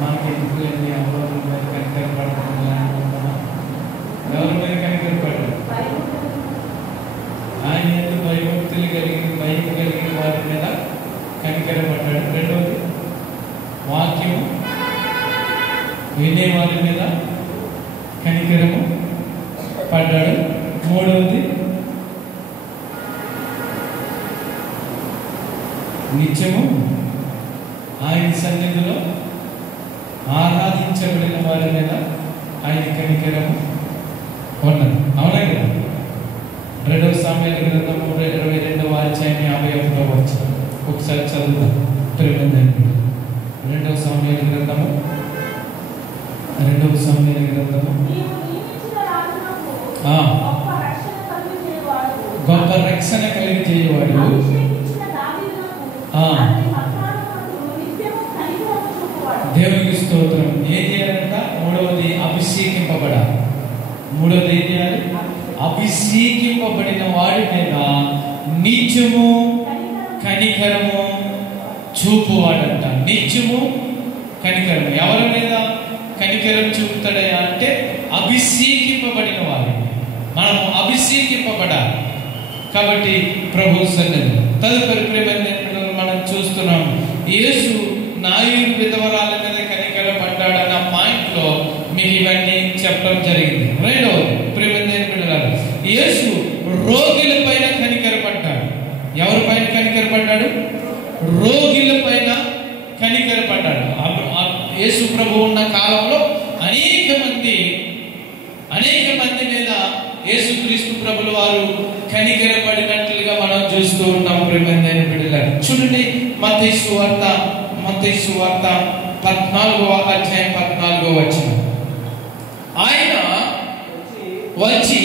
మనకి ఎందుకులేండి ఎవరి మీద కనికరపడతాం అనుకుంటున్నాం. ఎవరి మీద కనికరపడ్డాడు? ఆయన ఎందుకు భయభక్తులు కలిగి భయం కలిగిన వారి మీద కనికరపడ్డాడు. రెండవది వాక్యము వినే వారి మీద కనికరము పడ్డాడు. మూడవది నిత్యము ఆయన సన్నిధిలో ఆరాధించబడిన వారి మీద ఆయన కనికరము ఉన్నది. అవునా కదా? 2 సామ్యుయేలు గ్రంథము 22వ అధ్యాయం 51వ వచనం ఒకసారి చదువుతాం. 2 సామ్యుయేలు గ్రంథము గొప్ప రక్షణ కలిగి చేయవాడు. దేవునికి స్తోత్రం. ఏం చేయాలంట? మూడవది అభిషేకింపబడాలి. మూడవది ఏం చేయాలి? అభిషేకింపబడిన వాడి మీద నిత్యము కనికరము చూపువాడంట. నిత్యము కనికరము. ఎవరి మీద కనికరం చూపుతాడయా అంటే అభిషేకింపబడిన వాడు. మనము అభిషేకింపబడాలి. కాబట్టి ప్రభు సన్నిధి. తదుపరి ప్రేమ మనం చూస్తున్నాం. యేసు నాయుడు విధవరాల మీద కనికరం పడ్డాడన్న పాయింట్ లో మీకు ఇవన్నీ చెప్పడం జరిగింది. రెండవది ప్రేమ పిల్లలు, యేసు రోగుల పైన కనికరపడ్డాడు. ఎవరి పైన కనికరపడ్డాడు? రోగుల పైన కనికరపడ్డాడు. యేసు ప్రభు ఉన్న కాలంలో అనేక మంది మీద యేసుక్రీస్తు ప్రభుల వారు కనికరపడినట్లుగా మనం చూస్తూ ఉంటాం. ప్రేమైన బిడ్డలారా, చూడండి మత్తయి సువార్త 14వ అధ్యాయం 14వ వచనం. ఆయన వచ్చి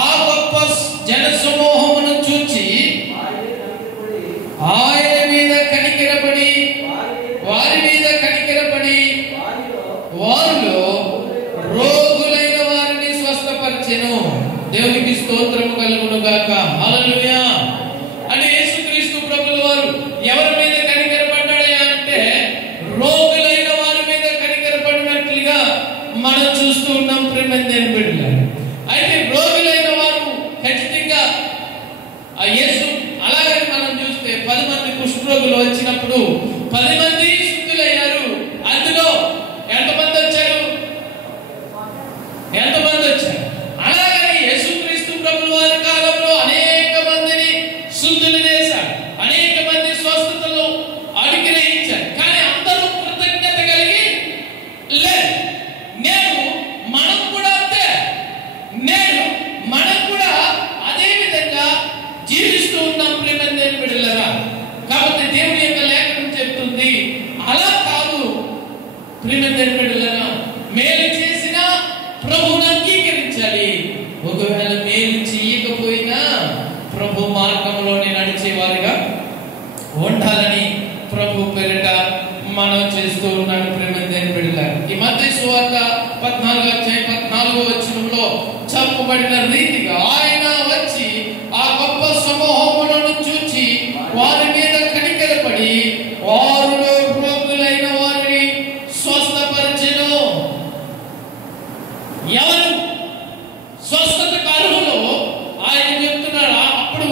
ఆ గొప్ప జన సమూహమును చూచి ఆయన మీద కనికరపడి వారిలో రోగులైన వారిని స్వస్థపరిచెను. దేవునికి స్తోత్రము కలుగును గాక. హల్లెలూయా. అంటే యేసుక్రీస్తు ప్రభుల వారు ఎవరి మీద కనికరపడ్డాడు అంటే రోగులైన వారి మీద కనికరపడినట్లుగా మనం చూస్తూ ఉన్నాం. ప్రేమైన బిడ్డలారా, అయితే రోగులైన వారు ఖచ్చితంగా ఆ యేసు అలాగని మనం చూస్తే 10 మంది కుష్ఠరోగులు వచ్చినప్పుడు 10 మంది శుద్ధులయ్యారు. అందులో ఎంతమంది వచ్చారు? అలాగని యేసుక్రీస్తు ప్రభుల వారి కాలంలో అనేక మందిని శుద్ధులు చేశారు. అనేక మంది స్వస్థతలు అనుగ్రహించారు. కానీ అందరూ కృతజ్ఞత కలిగి లేదు. మనం కూడా అదే విధంగా జీవిస్తూ ఉన్నాం. ప్రేమైన బిడ్డలారా, కాబట్టి దేవుని యొక్క లేఖనం చెప్తుంది అలా కాదు. ప్రేమైన బిడ్డలారా, మేలు చేసినా ప్రభువును అంగీకరించాలి. ఒకవేళ మేలు చేయకపోయినా ప్రభు మార్గంలోనే నడిచేవారుగా ఉండాలని ప్రభు పేరిట మనం చేస్తూ ఉన్నాడు. ప్రేమైన బిడ్డలారా, ఈ మత్తయి సువార్త 14వ అధ్యాయం 14వ వచనంలో చెప్పబడిన రీతిగా ఆయన వచ్చి ఆ గొప్ప సమూహములను చూచి వారి మీద కనికరపడి వారిలో రోగులైన వారిని స్వస్థపరిచెను. ఎవరు స్వస్థతకు అర్హులు ఆయన చెప్తున్నాడు. అప్పుడు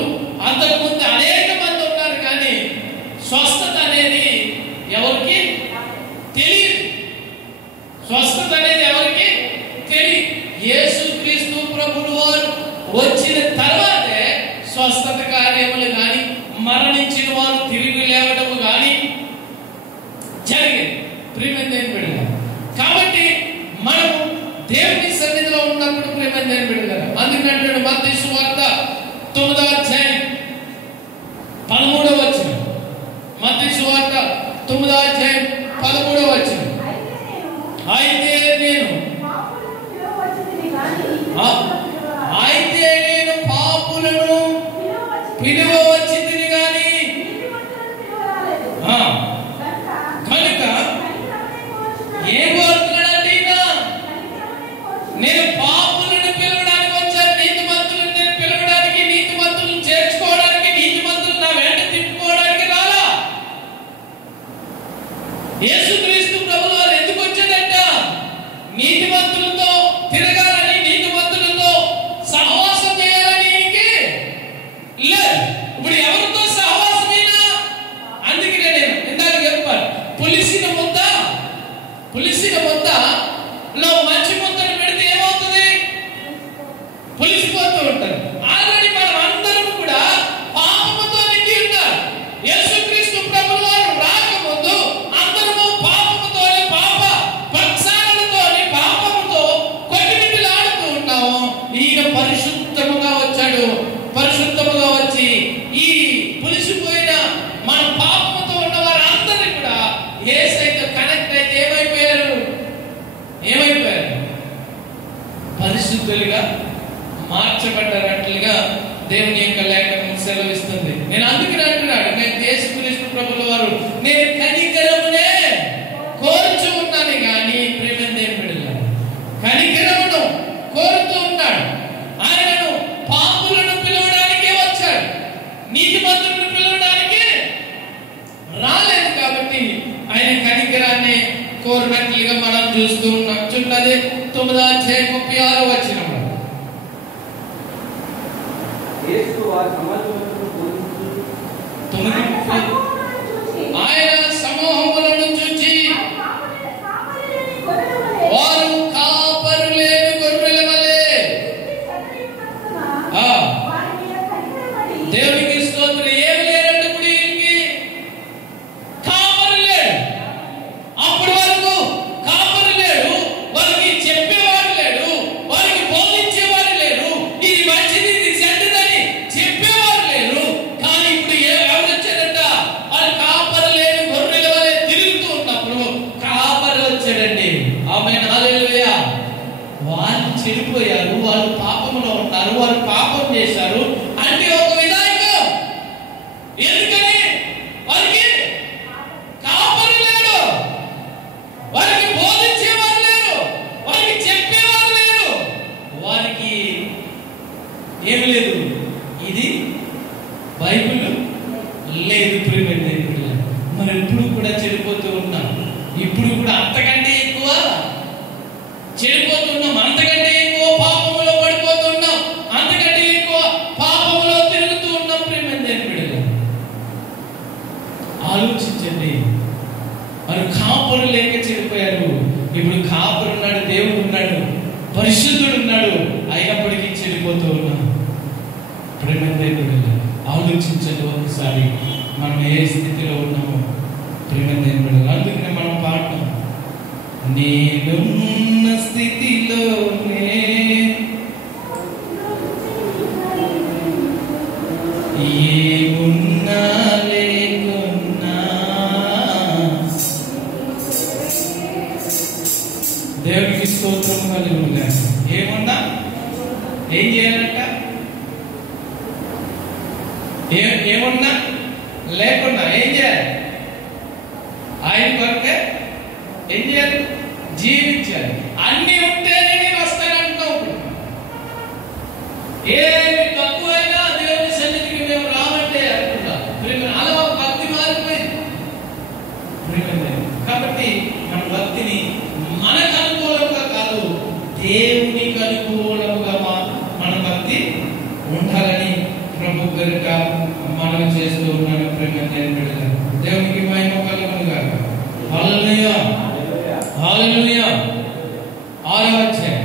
అంతకుముందు అనేక మంది ఉన్నారు, కానీ స్వస్థత అనేది ఎవరికి తెలియదు. యేసుక్రీస్తు ప్రభువు వారు వచ్చిన తర్వాతే స్వస్థత కార్యములు కానీ మరణించిన వారు తిరిగి లేవడము కానీ జరిగింది. ప్రియమైన బిడ్డలారా, కాబట్టి మనం దేవుని సన్నిధిలో ఉన్నప్పుడు ప్రియమైన బిడ్డలారా, అందుకంటే మత్తయి సువార్త 9వ అధ్యాయం 13వ వచనం. మత్తయి సువార్త 9వ అధ్యాయం 13వ వచనం. అయితే నేను పాపులను పిలువవచ్చితిని గాని కనుక ఏం కోరుతున్నాడంటే నేను పాపులను పిలవడానికి వచ్చాను, నీతిమంతులను నేను పిలవడానికి, నీతిమంతులను చేర్చుకోవడానికి, నీతిమంతులు నా వెంట తిప్పుకోవడానికి రాలా. యేసుక్రీస్తు ప్రభువు వారు ఎందుకు వచ్చాడంట? నీతిమంతులతో తిరగాలని, నీతిమంతులతో సహవాసం చేయాలని లేదు. ఇప్పుడు ఎవరితో సహవాసమైనా, అందుకే నేను ఇందాక చెప్పాను, పులిసిన ముద్దలో మంచి ముద్దను పెడితే ఏమవుతుంది? పులిసిపోతూ ఉంటుంది. ఆల్రెడీ మనం అందరం కూడా పాపముతో నిండి ఉన్నారు. యేసుక్రీస్తు ప్రభువు వారు రాకముందు అందరము పాపముతోని, పాప ప్రక్షాళనతోని, పాపముతో కొట్టుమిట్టాడుతూ ఉన్నాము. ఈయన పరిశుద్ధముగా వచ్చాడు. పరిశుద్ధముగా వచ్చి ఈ పులిసిపోయిన మన పాపముతో ఉన్న వారందరినీ కూడా యేసయ్యతో కనెక్ట్ అయితే ఏమైపోయారు? పరిశుద్ధులుగా మార్చబడ్డారట్లుగా దేవుని యొక్క లేఖనం సెలవిస్తుంది. నేను అందుకని అంటున్నాడు, నేను యేసుక్రీస్తు ప్రభువు వారు నేను కనికరమునే కోరుచు ఉన్నాను కానీ ప్రేమ దేవుని బిడ్డలారా, కనికరమును కోరుతూ ఉన్నాడు. ఆయనను పాపులను పిలవడానికే వచ్చాడు, నీతిమంతులను పిలవడానికి రాలేదు. కాబట్టి ఆయన కనికరాన్ని కోరినట్లుగా మనం చూస్తూ ఉన్నాం. చూడండి 9వ అధ్యాయం 36వ వచనంలో ఆయన సమూహములను చూచి వారు కాపరు లేని గొర్రెల వలె, దేవునికి స్తోత్రం, ఏమి లేరంటే ఇప్పుడు వీరికి కాపరు లేడు. అప్పటి వరకు కాపరు లేడు, వారికి చెప్పేవాడు లేడు, వారికి బోధించేవాడు లేడు, ఇది మంచిది ఇది చెడ్డదని చెప్పేవారు లేరు. కానీ ఇప్పుడు ఎవరు వచ్చారంట? వాళ్ళు కాపరు లేని గొర్రెల వలె తిరుగుతూ ఉన్నప్పుడు కాపరు వచ్చాడండి. ఆమేన్, హల్లెలూయా. వాళ్ళు చెడిపోయారు, వాళ్ళు పాపంలో ఉన్నారు, వాళ్ళు పాపం చేశారు అంటే ఒక విధానం. ఎందుకని? వారికి కాపరు లేడు, వారికి బోధించేవారు లేరు, వారికి చెప్పేవారు లేరు, వారికి ఏమి లేదు, ఇది బైబిల్ లేదు. మరి ఇప్పుడు కూడా చెడిపోతూ ఉన్నాం, ఇప్పుడు కూడా అంతకంటే ఎక్కువ చెడిపోతున్నాం, అంతకంటే ఎక్కువ పాపములో పడిపోతున్నాం, అంతకంటే ఎక్కువ పాపములో తిరుగుతూ ఉన్నాం. ప్రేమైన దేవుని బిడ్డలారా, ఆలోచించండి. మరి కాపురు లేక చెడిపోయారు, ఇప్పుడు కాపురు ఉన్నాడు, దేవుడు ఉన్నాడు, పరిశుద్ధుడు ఉన్నాడు, అయినప్పటికీ చెడిపోతూ ఉన్నాం. ప్రేమైన దేవుని బిడ్డలారా, ఆలోచించండి ఒకసారి మనం ఏ స్థితిలో ఉన్నామో. ప్రేమైన దేవుని బిడ్డలారా, అందుకనే మనం పాడతాం, నేనున్న స్థితిలోనే ఏమున్నా లేకున్నా దేవునికి స్తోత్రం హల్లెలూయా. ఏమున్నా ఏం చేయాలంట? ఏమున్నా లేకున్నా ఏం చేయాలి? ఆయన కొరకే ఏం చేయాలి? జీవించాలి. అన్ని ఉంటేనే నేను వస్తానంటున్నావు. ఏమి తక్కువైనా దేవుని సన్నిధికి మేము రావంటే అనుకుంటాం. అలా భక్తి మారిపోయింది. కాబట్టి మన భక్తిని మనకు అనుకూలంగా కాదు, దేవునికి అనుకూలంగా మన భక్తి ఉండాలని ప్రభు గనుక మనం చేస్తూ ఉన్నాను. ప్రేమ దేవునికి మహిమ కలుగును గాక. హల్లెలూయా, హల్లెలూయా. 6వ అధ్యాయం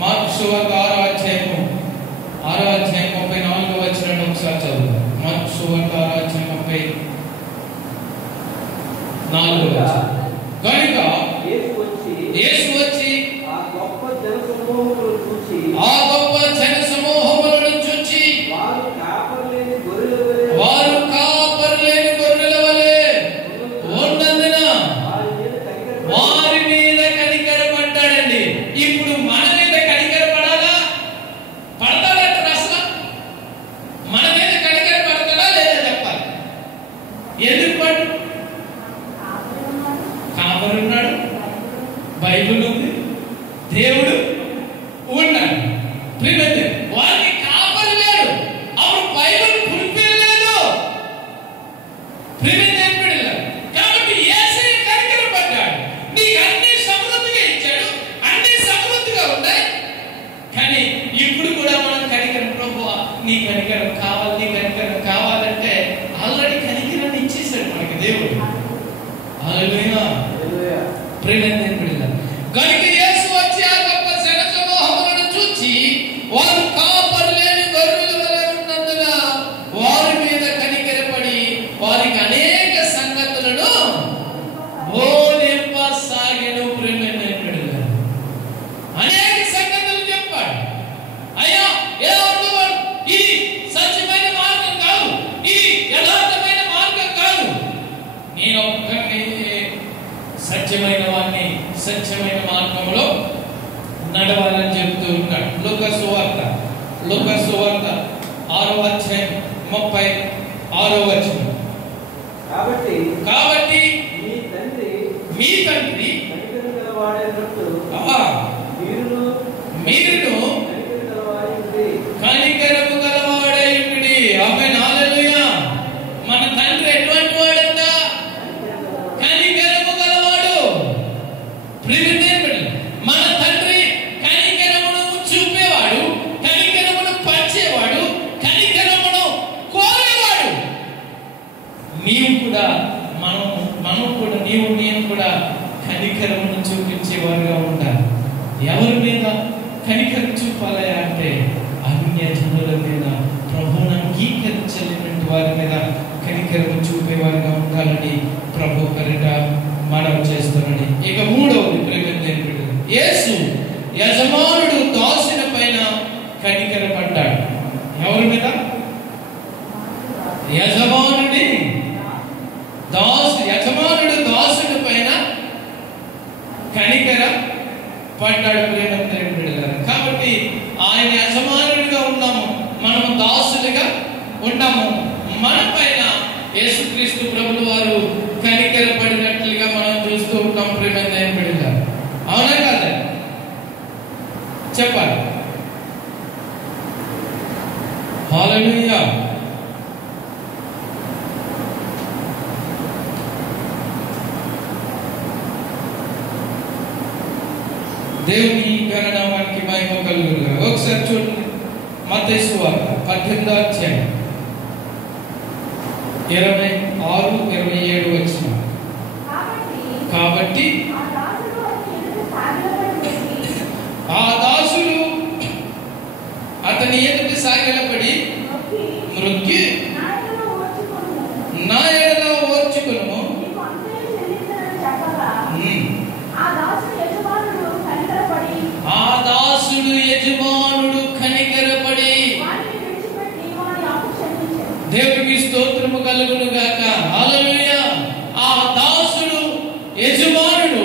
మార్కు సువార్త 6వ అధ్యాయం 34వ వచనం ఒకసారి చదువుదాం. మార్కు సువార్త 6వ అధ్యాయం 34వ వచనం. కనుక యేసు వచ్చి ఆ గొప్ప జన సమూహములను చూచి వారు కాపరు లేని గొర్రెల వలె ఉన్నందున వారి మీద కనికరపడ్డాడండి. ఇప్పుడు మన మీద కనికరపడాలా? పడతాడంటారు అసలు? మన మీద కనికరపడతాడా లేదా చెప్పాలి. ఎందుకు పడు? కాపరున్నాడు, బైబిల్ ఉంది, దేవుడు ఉన్నాడు. వారికి కాపరు లేడు, అప్పుడు బైబిల్ పులిపేయలేదు. కాబట్టి యేసయ్య ప్రేమేంద్రుని బిడ్డలారా, కనుక యేసు వచ్చి ఆ గొప్ప జన సమూహములను చూచి వారు కాపరి లేని గొర్రెల వలె ఉన్నందున వారి మీద కనికరపడి వారికి అనేక సంగతులను బోధింపసాగెను. ప్రేమేంద్రుని బిడ్డలారా, అనేక సంగతులు చెప్పాడు. అయ్యా, ఇది సత్యమైన మార్గం కాదు, ఇది యథార్థమైన మార్గం కాదు, నేను ఒక్కడిని సత్యమైన వాడిని సత్యమైన మార్గంలో నడవాలని చెప్తూ ఉంటాడు. లూకా సువార్త 6వ అధ్యాయం 36వ వచనం. కాబట్టి మీ తండ్రి మీరును కనికరము గలవాడై ఉండి. ఆమేన్, హల్లెలూయా. మన తండ్రి ఎటువంటి వాడంట? కనికరము గలవాడు. మన తండ్రి కనికరమును చూపేవాడు, కనికరమును పంచేవాడు, కనికరమును కోరేవాడు. నీవు కూడా నేను కూడా కనికరమును చూపించేవారుగా ఉండాలి. ఎవరి మీద కనికరం చూపాలి అంటే అన్యజనుల మీద, ప్రభువును అంగీకరించలేనటువంటి వారి మీద కనికరము చూపేవారుగా ఉండాలని ప్రభు పేరిట మనవి చేస్తున్నాడు. ఇక మూడవది ప్రేమేంద్రుని బిడ్డలారా, యేసు యజమానుడు దాసుని పైన కనికరపడ్డాడు. ఎవరి మీద? యజమానుడు దాసుడి పైన కనికర పడ్డాడు. ప్రేమేంద్రుని బిడ్డలారా, కాబట్టి ఆయన యజమానుడిగా ఉన్నాము, మనము దాసులుగా ఉన్నాము. మన పైన యేసుక్రీస్తు ప్రభుల వారు కనికర పడినట్లుగా మనం చూస్తూ ఉంటాం. ప్రేమేంద్రుని బిడ్డలారా, అవునా కాదా? చెప్పాలి. హల్లెలూయా. దేవుని ఘననామానికి మహిమ కలుగునుగా. ఒకసారి చూడండి, మత్తయి సువార్త 18వ అధ్యాయం 26-27 వచనం. కాబట్టి ఆ దాసుడు అతని ఎదుట సాగిలపడి మ్రొక్కి, నా ఎడల ఓర్చుకొనుము. ఆ దాసుడు యజమానుడు కనికరపడి, దేవునికి స్తోత్రము కలుగును గాక. హల్లెలూయా. ఆ దాసుడు యజమానుడు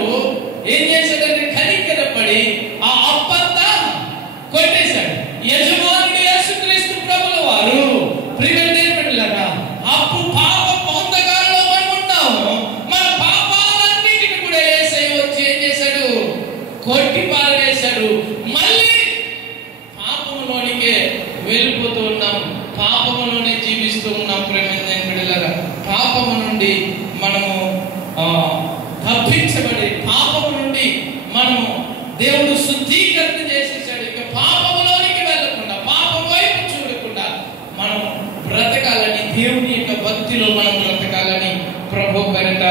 ఏం చేశాడంటే కనికరపడి ఆ అప్పంతా కొట్టేశాడు. యజమానుడు యేసుక్రీస్తు ప్రభుల వారు. ప్రియమైన బిడ్డలారా, అప్పు పాప పొందగాల్లో మనం ఉన్నాము. మన పాపాలన్నిటిని కూడా యేసయ్య వచ్చి ఏం చేశాడు? కొట్టి పారవేశాడు. మళ్ళీ పాపములోనికే వెళ్ళిపోతూ ఉన్నాం, పాపములోనే జీవిస్తూ ఉన్నాం. ప్రేమైన బిడ్డలారా, పాపము నుండి మనము తప్పించబడి, పాపము నుండి మనము దేవుడు శుద్ధీకరణ చేసేసాడు. ఇక పాపములోనికి వెళ్ళకుండా, పాపం వైపు చూడకుండా మనం బ్రతకాలని, దేవుని యొక్క భక్తిలో మనం బ్రతకాలని ప్రభు పేరిట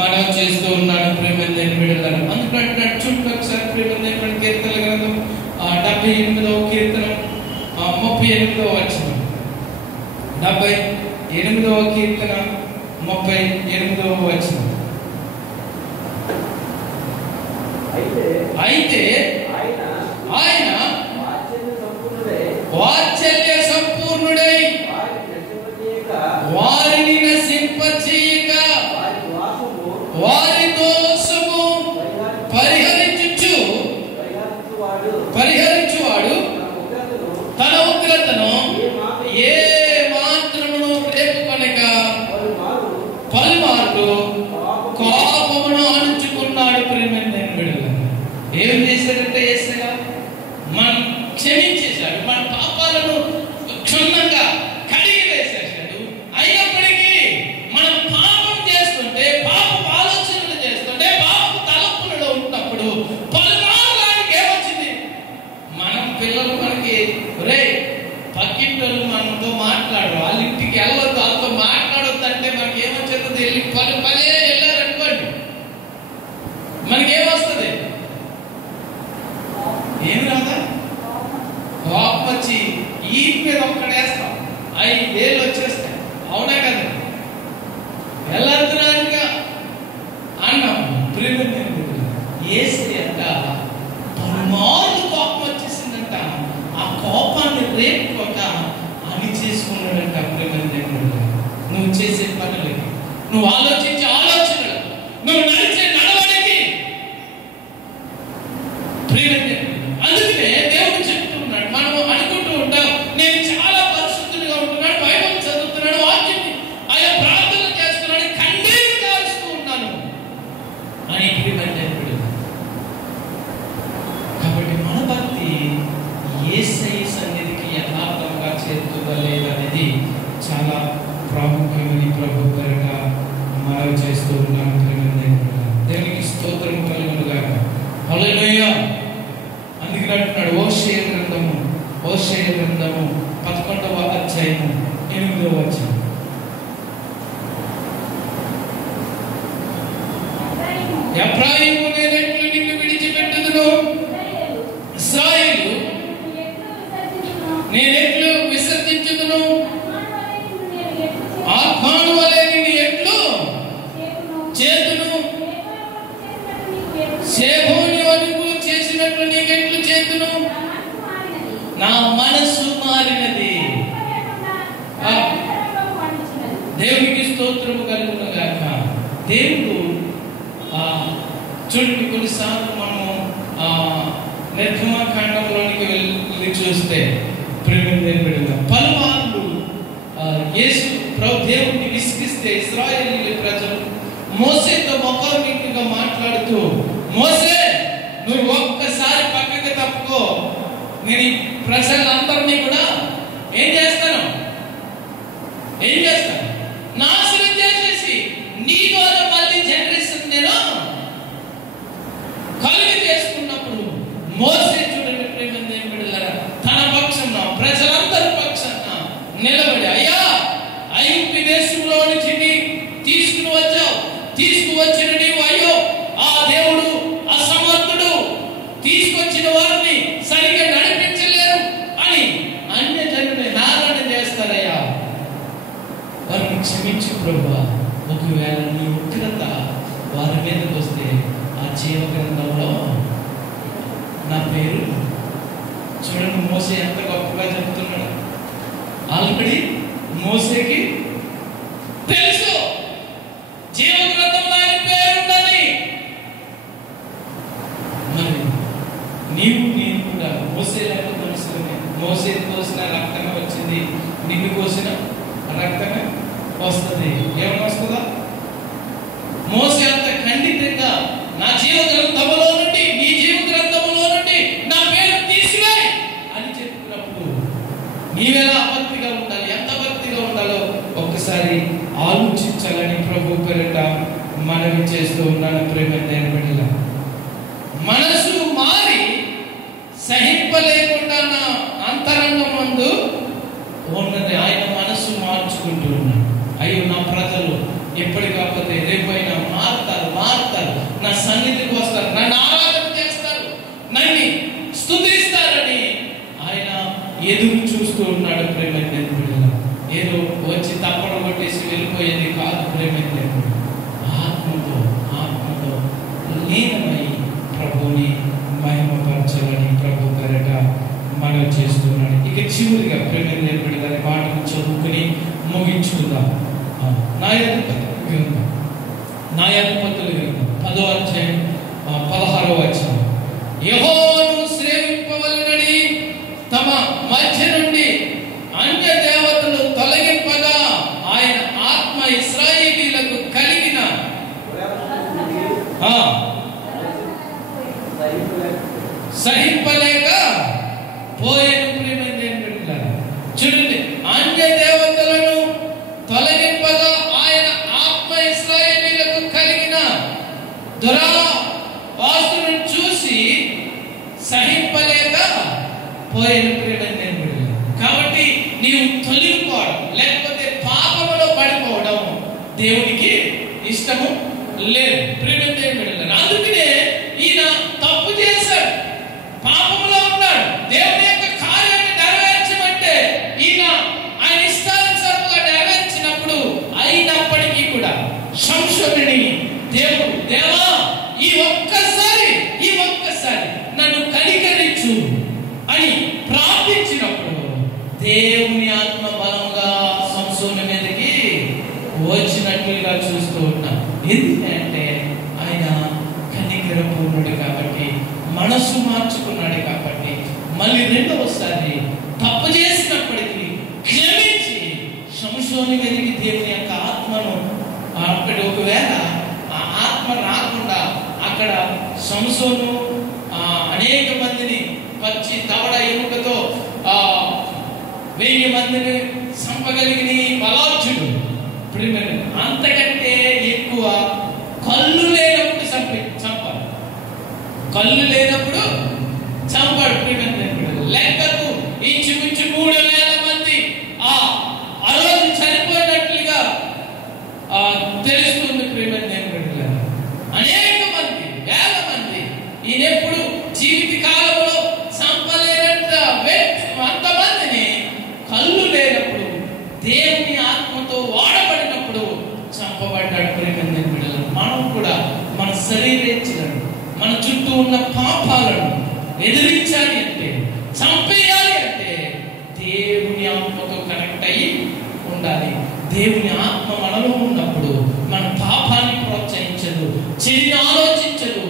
మనం చేస్తూ ఉన్నాడు. ప్రేమైన బిడ్డలారా, అందుకంటే చుట్టూ ఒకసారి ప్రేమైన కీర్తన గ్రంథం 78వ కీర్తనం 38వ వచనం. 78వ కీర్తన 38వ వచనం. అయితే ఆయన వాత్సల్య సంపూర్ణుడై వారిని నశింపచేయక వారి దోషము పరిహరించువాడు తన ఉగ్రతను ఏ మాత్రమును రేపుకొనక పలుమార్లు కోపమును అణుచుకున్నాడు. ప్రేమైన బిడ్డలారా, ఏం చేశాడంటే యేసయ్య మనం క్షమించేశాడు, మన పాపాలను క్షుణ్ణంగా కడిగి వేసేసాడు. అయినప్పటికీ మనం పాపం చేస్తుంటే, పాపపు ఆలోచనలు చేస్తుంటే, పాపపు తలంపులలో ఉన్నప్పుడు పలుమార్లు ఏమొచ్చింది? మనం పిల్లలు మనకి రే పక్కింటోళ్ళు మనతో మాట్లాడరు, వాళ్ళ ఇంటికి వెళ్ళొద్దు, వాళ్ళతో మాట్లాడొద్దు అంటే మనకి ఏమొచ్చేది? వెళ్ళి పదే వెళ్ళారనుకోండి, మనకి ఎలా వెళ్తున్నాడుగా అన్నాం. ప్రేమ యేసయ్యంట పలుమార్లు కోపం వచ్చేసిందంట. ఆ కోపాన్ని రేపుకోక అని చేసుకున్నాడంట. ప్రేమ దేవుడు, నువ్వు చేసే పనులకి, నువ్వు ఆలోచించే ఆలోచనలు, నువ్వు నడిచే నడవడికి ప్రేమ దేవుడు. అందుకనే దేవుడు చెప్తున్నాడు. మనం అనుకుంటూ ఉంటాం, నేను చాలా పరిశుద్ధుడిగా ఉంటున్నాను, బైబిల్ చదువుతున్నాడు, వాక్యం ఆయా ప్రార్థనలు చేస్తున్నాడు, కన్నీరు కారుస్తూ ఉన్నాను అని ప్రేమ దేవుడు. కాబట్టి మన భక్తి యేసయ్య సన్నిధికి యథార్థంగా చేరుతుందా లేదనేది చాలా ప్రాముఖ్యమని ప్రభు పేరట మనవి చేస్తూ ఉన్నాను. దేవునికి స్తోత్రం కలుగును గాక. హల్లెలూయా. అందుకని అంటున్నాడు హోషేయ గ్రంథము 11వ అధ్యాయము 8వ వచనం. ఎఫ్రాయిము నేనెట్లు నిన్ను విడిచిపెట్టుదును, ఇశ్రాయేలు నేనెట్లు విసర్జించుదును, ఆత్మాను వలె నిన్ను ఎట్లు చేతును, సేబోని వణుకు చేసినట్లు నీకెట్లు చేతును, నా మనస్సు మారినది. దేవునికి స్తోత్రము కలుగును గాక. దేవుడు చూడండి, కొన్నిసార్లు మనము నిర్గమకాండంలోనికి వెళ్ళి చూస్తే పలుమార్లు యేసు దేవుడిని విసిగిస్తే ఇశ్రాయేలీయుల ప్రజలు మోసేతో ముఖాముఖిగా మాట్లాడుతూ, మోసే నువ్వు ఒక్కసారి పక్కకి తప్పుకో, నేను ఈ ప్రజలందరినీ కూడా ఏం చేస్తాను నాశనం చేసేసి నీ ద్వారా మళ్ళీ జనరేషన్ నేను కలుగు చేసుకున్నప్పుడు మోసే చూడండి ప్రేమ దేవుడిలారా తన పక్షాన ప్రజలందరి పక్షాన నిలబడి, అయ్యా ఐగుప్తు దేశంలో నుంచి తీసుకువచ్చిన నీవు, అయ్యో ఆ దేవుడు అసమర్థుడు, తీసుకొచ్చిన వారిని సరిగ్గా నడిపించలేరు అని అన్య జనుని హేళన చేస్తారయ్యా, వారిని క్షమించు ప్రభువా. ఒకవేళ నీ ఉగ్రత వారి మీదకి వస్తే ఆ జీవ గ్రంథంలో నా పేరు చూడండి. మోసే ఎంత గొప్పగా చెప్తున్నాడు. ఆల్రెడీ మోసేకి తెలుసు జీవ గ్రంథంలో ఆయన పేరుందని. మరి నేను కూడా మోసేలాగా మనుషులనే. మోసే కోసిన రక్తమే వచ్చింది, నిన్ను కోసిన రక్తమే వస్తుంది. ఏమని వస్తుందా? మోసే అంత ఖండితంగా నా జీవ గ్రంథములో నుండి, నీ జీవ గ్రంథములో నుండి నా పేరు తీసివేయ్ అని చెప్పినప్పుడు నీవెలా భక్తిగా ఉండాలి, ఎంత భక్తిగా ఉండాలో ఒక్కసారి ఆలోచించాలని ప్రభు పేరిట మనవి చేస్తూ ఉన్నాను. ప్రేమ దేవుడిలా మనసు మారి సహింపలేకుండా నా అంతరంగం ముందు ఉన్నది. ఆయన మనసు మార్చుకుంటూ ఉన్నాడు. అయ్యో నా ప్రజలు ఎప్పటికాకపోతే రేపైనా మారుతారు, నా సన్నిధికి వస్తారు, నన్ను ఆరాధన చేస్తారు, నన్ను స్తుతిస్తారని ఆయన ఎదురు చూస్తూ ఉన్నాడు. ప్రేమ దేవుడిలా ఏదో వచ్చి తప్పడం కొట్టేసి వెళ్ళిపోయేది కాదు. ప్రేమ దేవుడు ఆత్మతో లీనమై ప్రభుని మహిమపరచాలని ప్రభు పేరట మనం చేస్తున్నాడు. ఇక చివరిగా ప్రేమ దేవుడి గారి మాటను చదువుకుని ముగించుకుందాం. న్యాయాధిపతుల గ్రంథం 10వ అధ్యాయం 16వ వచనం. యెహోవాను సేవింపవలెనని తమ మధ్య నుండి అన్య దేవతలు తొలగింపగా ఆయన ఆత్మ ఇశ్రాయేలీయులకు కలిగిన సహింపలేక పోయేను. ప్రేమ దేవుడిలారా చూడండి, అన్య దేవతలను తొలగింపగా ఆయన ఆత్మ ఇశ్రాయేలీయులకు కలిగిన దురావాస్తులను చూసి సహింపలేక పోయేను. ప్రేమ దేవుడిలారా కాబట్టి నీవు తొలగిపోవడం లేకపోతే పాపములో పడిపోవడం దేవునికి ఇష్టము లేదు. ప్రేమ దేవుడిలారా అందుకనే ఈయన తప్పు చేశాడు, పాపంలో ఉన్నాడు. దేవుని యొక్క కార్యాన్ని నెరవేర్చమంటే ఈయన ఆయన ఇష్టానుసారంగా నెరవేర్చినప్పుడు అయినప్పటికీ కూడా దేవా ఈ ఒక్కసారి నన్ను కనికరించు అని ప్రార్థించినప్పుడు దేవుని ఆత్మ బలంగా సంసోను మీదకి వచ్చినట్లుగా చూస్తూ ఉన్నాం. ఎందుకంటే ఆయన కనికరపూర్ణుడు కాబట్టి, మనసు మార్చుకున్నాడు కాబట్టి, మళ్ళీ రెండవసారి తప్పు చేసినప్పటికీ క్షమించి సంసోను మీదకి దేవుని యొక్క ఆత్మను అక్కడ ఒకవేళ ఆ ఆత్మ రాకుండా అక్కడ సంసోను అనేక మందిని పచ్చి దవడ ఎముకతో 1000 మందిని చంపగలిగిన బలార్జుడు. అంతకంటే ఎక్కువ కళ్ళు లేనప్పుడు చంపాడు. కళ్ళు లేనప్పుడు చంపాడు. లెక్కకు ఇంచుమించు 3000 మంది ఆ రోజు చనిపోయినట్లుగా తెలుస్తుంది. అనేక మంది, వేల మంది ఈయనెప్పుడు జీవిత కాలంలో చంపలేనంత అంతమందిని కళ్ళు లేనప్పుడు దేవుని ఆత్మతో వాడబడినప్పుడు చంపబడ్డాడు. బిడ్డలు, మనం కూడా మన శరీరేచ్ఛలను, మన చుట్టూ ఉన్న పాపాలను ఎదిరించాలి అంటే, చంపేయాలి అంటే దేవుని ఆత్మతో కనెక్ట్ అయ్యి ఉండాలి. దేవుని ఆత్మ మనలో ఉన్నప్పుడు మన పాపాన్ని ప్రోత్సహించదు, చెడిని ఆలోచించదు.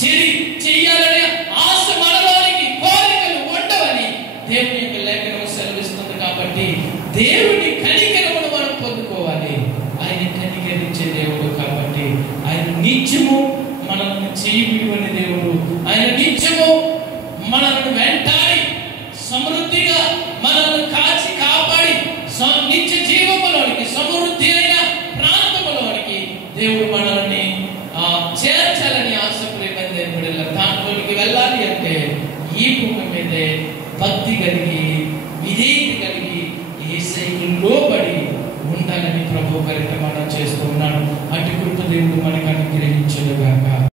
చెడి చెయ్యాలనే ఆశ మనలోనికి కోరికలు ఉండవని దేవుని యొక్క లేఖనం సెలవిస్తుంది. కాబట్టి దేవుని కనికరమును మనం పొందుకోవాలి. ఆయన కనికరించే దేవుడు కాబట్టి ఆయన నిత్యము మనల్ని చేయి విడువని దేవుడు. ఆయన నిత్యము మనల్ని వెంటాడి సమృద్ధిగా మనల్ని కాచి కాపాడి నిత్య జీవములోనికి, సమృద్ధి అయిన ప్రాంతములోనికి దేవుడు మనల్ని చేర్చాలని ఆశపడే బిడ్డలు. దాంట్లోనికి వెళ్ళాలి అంటే ఈ భూమి మీదే భక్తి కలిగి, విధేయత కలిగి, యేసయ్యకు లోబడి ఉండాలని ప్రభు పరిక్రమణ చేస్తూ ఉన్నాడు. అటు కృప దేవుడు మనకు అనుగ్రహించుగాక.